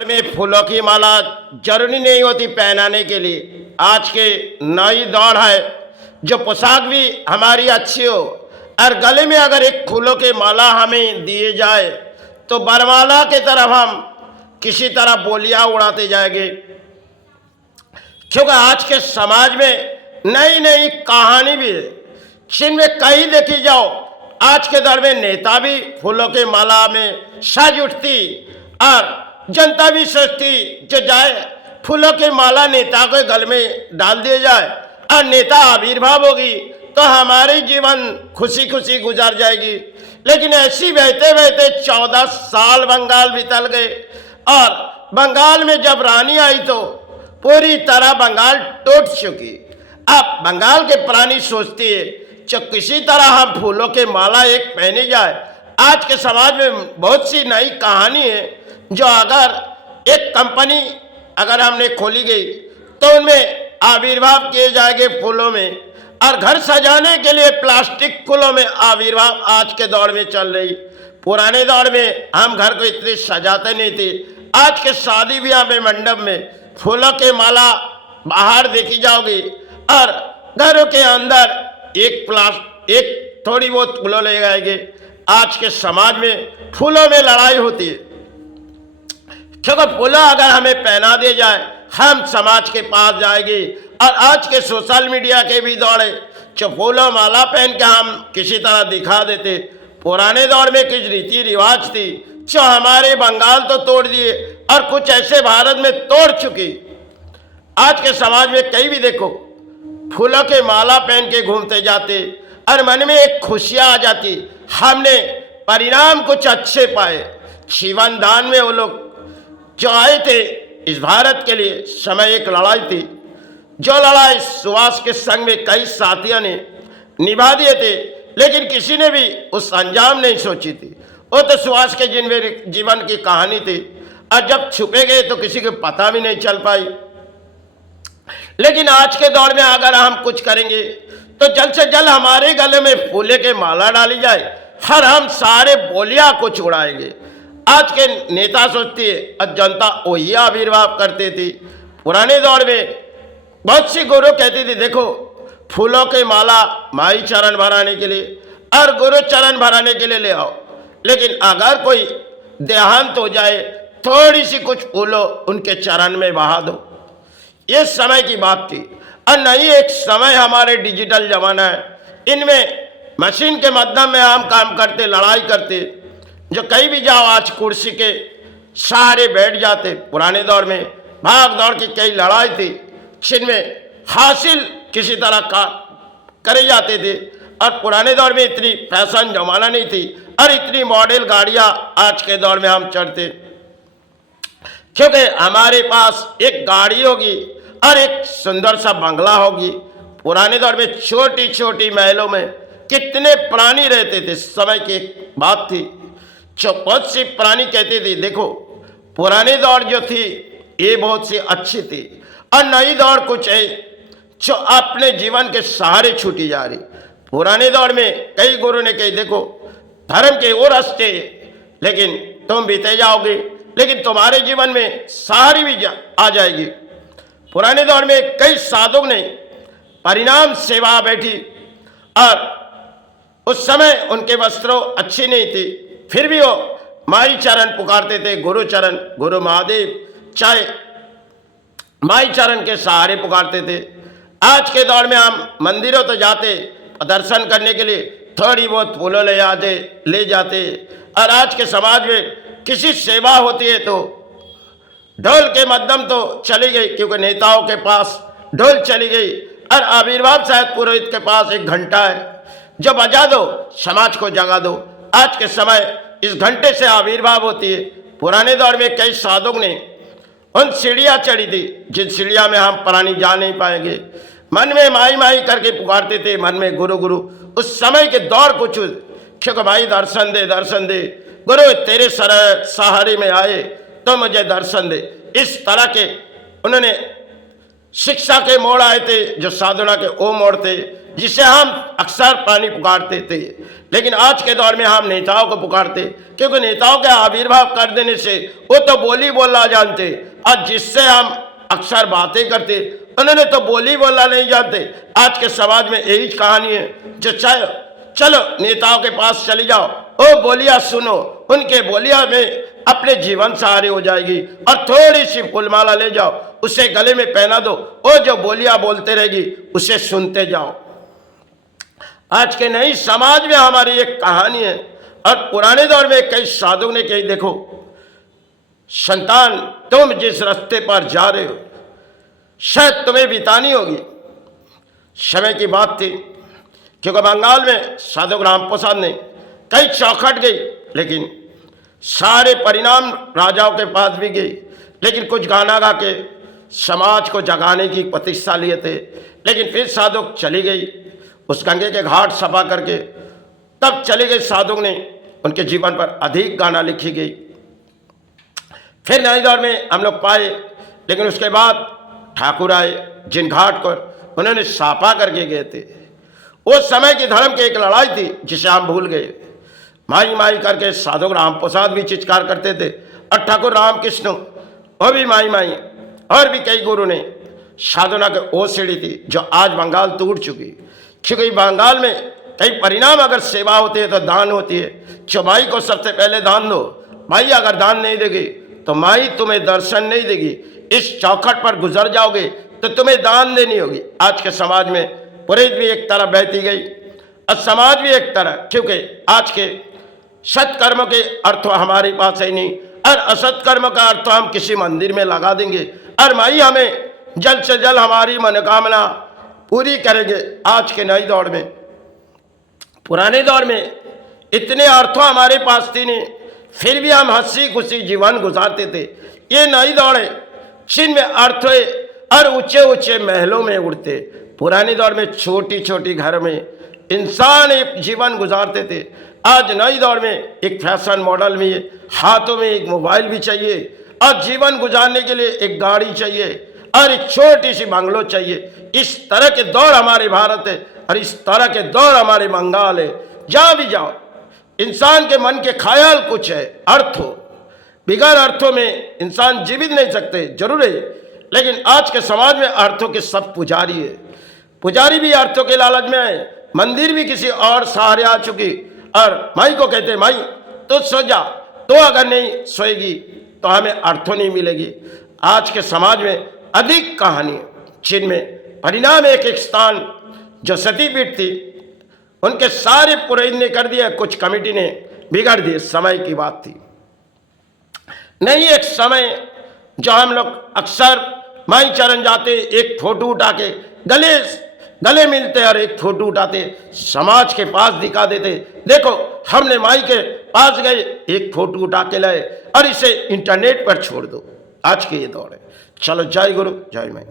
में फूलों की माला जरूरी नहीं होती पहनाने के लिए। आज के नई दौड़ है जो पोशाक भी हमारी अच्छी हो और गले में अगर एक फूलों की माला हमें दिए जाए तो बरमाला की तरफ हम किसी तरह बोलियां उड़ाते जाएंगे। क्योंकि आज के समाज में नई नई कहानी भी है जिनमें कहीं देखी जाओ आज के दौर में नेता भी फूलों के माला में सज उठती और जनता भी सोचती जो जाए फूलों की माला नेता के गल में डाल दिया जाए और नेता आविर्भाव होगी तो हमारी जीवन खुशी खुशी गुजार जाएगी। लेकिन ऐसी बहते बहते 14 साल बंगाल बीतल गए और बंगाल में जब रानी आई तो पूरी तरह बंगाल टूट चुकी। अब बंगाल के प्राणी सोचती है जो किसी तरह हम फूलों के माला एक पहने जाए। आज के समाज में बहुत सी नई कहानी है जो अगर एक कंपनी अगर हमने खोली गई तो उनमें आविर्भाव किए जाएंगे फूलों में और घर सजाने के लिए प्लास्टिक फूलों में आविर्भाव आज के दौर में चल रही। पुराने दौर में हम घर को इतने सजाते नहीं थे। आज के शादी ब्याह में मंडप में फूलों के माला बाहर देखी जाओगी और घरों के अंदर एक थोड़ी बहुत फूलों ले जाएंगे। आज के समाज में फूलों में लड़ाई होती है क्योंकि फूलों अगर हमें पहना दिया जाए हम समाज के पास जाएंगे। और आज के सोशल मीडिया के भी दौड़े जो फूलों माला पहन के हम किसी तरह दिखा देते। पुराने दौर में कुछ रीति रिवाज थी जो हमारे बंगाल तो तोड़ दिए और कुछ ऐसे भारत में तोड़ चुकी। आज के समाज में कहीं भी देखो फूलों के माला पहन के घूमते जाते और मन में एक खुशियाँ आ जाती हमने परिणाम कुछ अच्छे पाए। जीवन दान में वो लोग जो आए थे इस भारत के लिए समय एक लड़ाई थी जो लड़ाई सुभाष के संग में कई साथियों ने निभा दिए थे लेकिन किसी ने भी उस अंजाम नहीं सोची थी। वो तो सुभाष के जीवन की कहानी थी और जब छुपे गए तो किसी को पता भी नहीं चल पाई। लेकिन आज के दौर में अगर हम कुछ करेंगे तो जल्द से जल्द हमारे गले में फूले के माला डाली जाए हर हम सारे बोलियां कुछ उड़ाएंगे। आज के नेता सोचती है और जनता वही आविर्भाव करते थी। पुराने दौर में बहुत सी गुरु कहती थी देखो फूलों के माला माई चरण भराने के लिए और गुरु चरण भराने के लिए ले आओ। लेकिन अगर कोई देहांत हो जाए थोड़ी सी कुछ फूलों उनके चरण में बहा दो। ये समय की बात थी और नहीं एक समय हमारे डिजिटल जमाना है। इनमें मशीन के माध्यम में हम काम करते लड़ाई करते जो कहीं भी जाओ आज कुर्सी के सहारे बैठ जाते। पुराने दौर में भाग दौड़ की कई लड़ाई थी जिनमें हासिल किसी तरह का करे जाते थे। और पुराने दौर में इतनी फैशन जमाना नहीं थी और इतनी मॉडल गाड़ियां आज के दौर में हम चढ़ते क्योंकि हमारे पास एक गाड़ी होगी और एक सुंदर सा बंगला होगी। पुराने दौर में छोटी छोटी महलों में कितने प्राणी रहते थे समय की एक बात थी जो बहुत सी प्राणी कहती थी देखो पुरानी दौड़ जो थी ये बहुत सी अच्छी थी और नई दौड़ कुछ है जो अपने जीवन के सहारे छूटी जा रही। पुराने दौर में कई गुरु ने कही देखो धर्म के वो रास्ते लेकिन तुम बीते जाओगे लेकिन तुम्हारे जीवन में सहारी भी आ जाएगी। पुराने दौर में कई साधुओं ने परिणाम सेवा बैठी और उस समय उनके वस्त्रों अच्छी नहीं थी फिर भी वो माई चरण पुकारते थे गुरु चरण गुरु महादेव चाहे माई चरण के सहारे पुकारते थे। आज के दौर में हम मंदिरों तो जाते दर्शन करने के लिए थोड़ी बहुत फूलों ले जाते और आज के समाज में किसी सेवा होती है तो ढोल के माध्यम तो चली गई क्योंकि नेताओं के पास ढोल चली गई और आविर्भाव शायद पुरोहित के पास एक घंटा है जो बजा दो समाज को जगा दो। आज के समय इस घंटे से आविर्भाव होती है। पुराने दौर में कई साधुओं ने उन सीढ़ियाँ चढ़ी थी जिन सीढ़ियाँ में हम प्राणी जा नहीं पाएंगे। मन में माई माई करके पुकारते थे मन में गुरु गुरु। उस समय के दौर कुछ क्योंकि भाई दर्शन दे गुरु तेरे सहारे में आए तो मुझे दर्शन दे। इस तरह के उन्होंने शिक्षा के मोड़ आए थे, जो साधना के वो मोड़ थे जिसे हम अक्सर पानी पुकारते थे। लेकिन आज के दौर में हम नेताओं को पुकारते, क्योंकि नेताओं के आविर्भाव कर देने से वो तो बोली बोलना जानते, और जिससे हम अक्सर बातें करते उन्होंने तो बोली बोलना नहीं जानते। आज के समाज में यही कहानी है, जो चाहे चलो नेताओं के पास चली जाओ, ओ बोलिया सुनो, उनके बोलिया में अपने जीवन सहारे हो जाएगी, और थोड़ी सी फूलमाला ले जाओ उसे गले में पहना दो, वो जो बोलिया बोलते रहेगी उसे सुनते जाओ। आज के नई समाज में हमारी एक कहानी है, और पुराने दौर में कई साधुओं ने कही, देखो संतान तुम जिस रास्ते पर जा रहे हो शायद तुम्हें बितानी होगी। समय की बात थी, क्योंकि बंगाल में साधु राम प्रसाद ने कई चौखट गई, लेकिन सारे परिणाम राजाओं के पास भी गई, लेकिन कुछ गाना गा के समाज को जगाने की प्रतिष्ठा लिए थे। लेकिन फिर साधु चली गई उस गंगे के घाट सफा करके, तब चले गए साधु ने, उनके जीवन पर अधिक गाना लिखी गई। फिर नए दौर में हम लोग पाए, लेकिन उसके बाद ठाकुर आए जिन घाट पर उन्होंने साफा करके गए थे। उस समय की धर्म की एक लड़ाई थी जिसे हम भूल गए। माई माई करके साधु राम प्रसाद भी चित्कार करते थे, और ठाकुर रामकृष्ण वो भी माई माई, और भी कई गुरु ने साधना के वो सीढ़ी थी जो आज बंगाल टूट चुकी। क्योंकि बंगाल में कई परिणाम, अगर सेवा होती है तो दान होती है। जो माई को सबसे पहले दान दो, माई अगर दान नहीं देगी तो माई तुम्हें दर्शन नहीं देगी। इस चौखट पर गुजर जाओगे तो तुम्हें दान देनी होगी। आज के समाज में पुरेत भी एक तरह बहती गई और समाज भी एक तरह, क्योंकि आज के सत्कर्म के अर्थ हमारे पास है नहीं, और असत्कर्म का अर्थ हम किसी मंदिर में लगा देंगे, और माई हमें जल्द से जल्द हमारी मनोकामना पूरी करेंगे। आज के नए दौर में, पुराने दौर में इतने अर्थों हमारे पास थी नहीं, फिर भी हम हंसी खुशी जीवन गुजारते थे। ये नई दौड़ है जिनमें अर्थ है, और ऊंचे ऊंचे महलों में उड़ते। पुराने दौर में छोटी छोटी घर में इंसान एक जीवन गुजारते थे। आज नई दौर में एक फैशन मॉडल में हाथों में एक मोबाइल भी चाहिए, और जीवन गुजारने के लिए एक गाड़ी चाहिए, और एक छोटी सी बंगलो चाहिए। इस तरह के दौर हमारे भारत है, और इस तरह के दौर हमारे बंगाल है। जहाँ भी जाओ इंसान के मन के ख्याल कुछ है, अर्थ हो, बिगैर अर्थों में इंसान जीवित नहीं सकते, जरूर है। लेकिन आज के समाज में अर्थों के सब पुजारी है, पुजारी भी अर्थों के लालच में है, मंदिर भी किसी और सहारे आ चुकी, और माई को कहते माई तो सो जा, तो अगर नहीं सोएगी तो हमें अर्थों नहीं मिलेगी। आज के समाज में अधिक कहानी जिनमें परिणाम एक एक स्थान जो सतीपीठ थी उनके सारे पुरोहित ने कर दिया, कुछ कमेटी ने बिगाड़ दिए। समय की बात थी नहीं, एक समय जो हम लोग अक्सर माई चरण जाते, एक फोटो उठा के गले मिलते और एक फोटो उठाते, समाज के पास दिखा देते, देखो हमने माई के पास गए, एक फोटो उठा के लाए, और इसे इंटरनेट पर छोड़ दो। आज के ये दौर है। चलो, जय गुरु जय माई।